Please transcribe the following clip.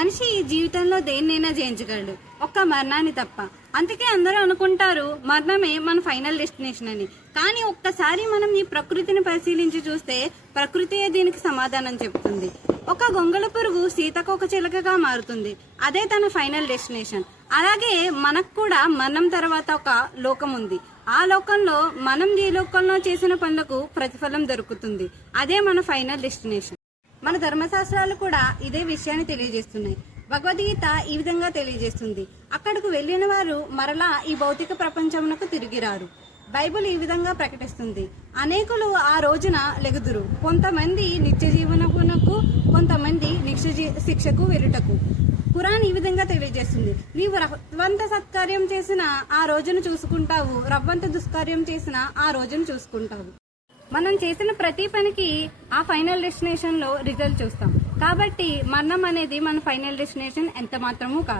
మనిషి జీవితంలో దేన్నైనా జయించగలడు, ఒక్క మరణాన్ని తప్ప. అందుకే అందరూ అనుకుంటారు మరణమే మన ఫైనల్ డెస్టినేషన్ అని. కానీ ఒక్కసారి మనం ఈ ప్రకృతిని పరిశీలించి చూస్తే ప్రకృతియే దీనికి సమాధానం చెప్తుంది. ఒక గొంగళ పురుగు సీతకొక చిలకగా మారుతుంది, అదే తన ఫైనల్ డెస్టినేషన్. అలాగే మనకు కూడా మరణం తర్వాత ఒక లోకం ఉంది. ఆ లోకంలో మనం ఈ లోకంలో చేసిన పనులకు ప్రతిఫలం దొరుకుతుంది, అదే మన ఫైనల్ డెస్టినేషన్. మన ధర్మశాస్త్రాలు కూడా ఇదే విషయాన్ని తెలియజేస్తున్నాయి. భగవద్గీత ఈ విధంగా తెలియజేస్తుంది, అక్కడకు వెళ్లిన వారు మరలా ఈ భౌతిక ప్రపంచమునకు తిరిగిరారు. బైబిల్ ఈ విధంగా ప్రకటిస్తుంది, అనేకులు ఆ రోజున లెగుదురు, కొంతమంది నిత్య జీవనమునకు, కొంతమంది శిక్షకు వెలుటకు. ఖురాన్ ఈ విధంగా తెలియజేస్తుంది, నీవు రవ్వంత సత్కార్యం చేసిన ఆ రోజును చూసుకుంటావు, రవ్వంత దుష్కార్యం చేసిన ఆ రోజును చూసుకుంటావు. మనం చేసిన ప్రతి పనికి ఆ ఫైనల్ డెస్టినేషన్ లో రిజల్ట్ చూస్తాం. కాబట్టి మరణం అనేది మన ఫైనల్ డెస్టినేషన్ ఎంత మాత్రమూ కాదు.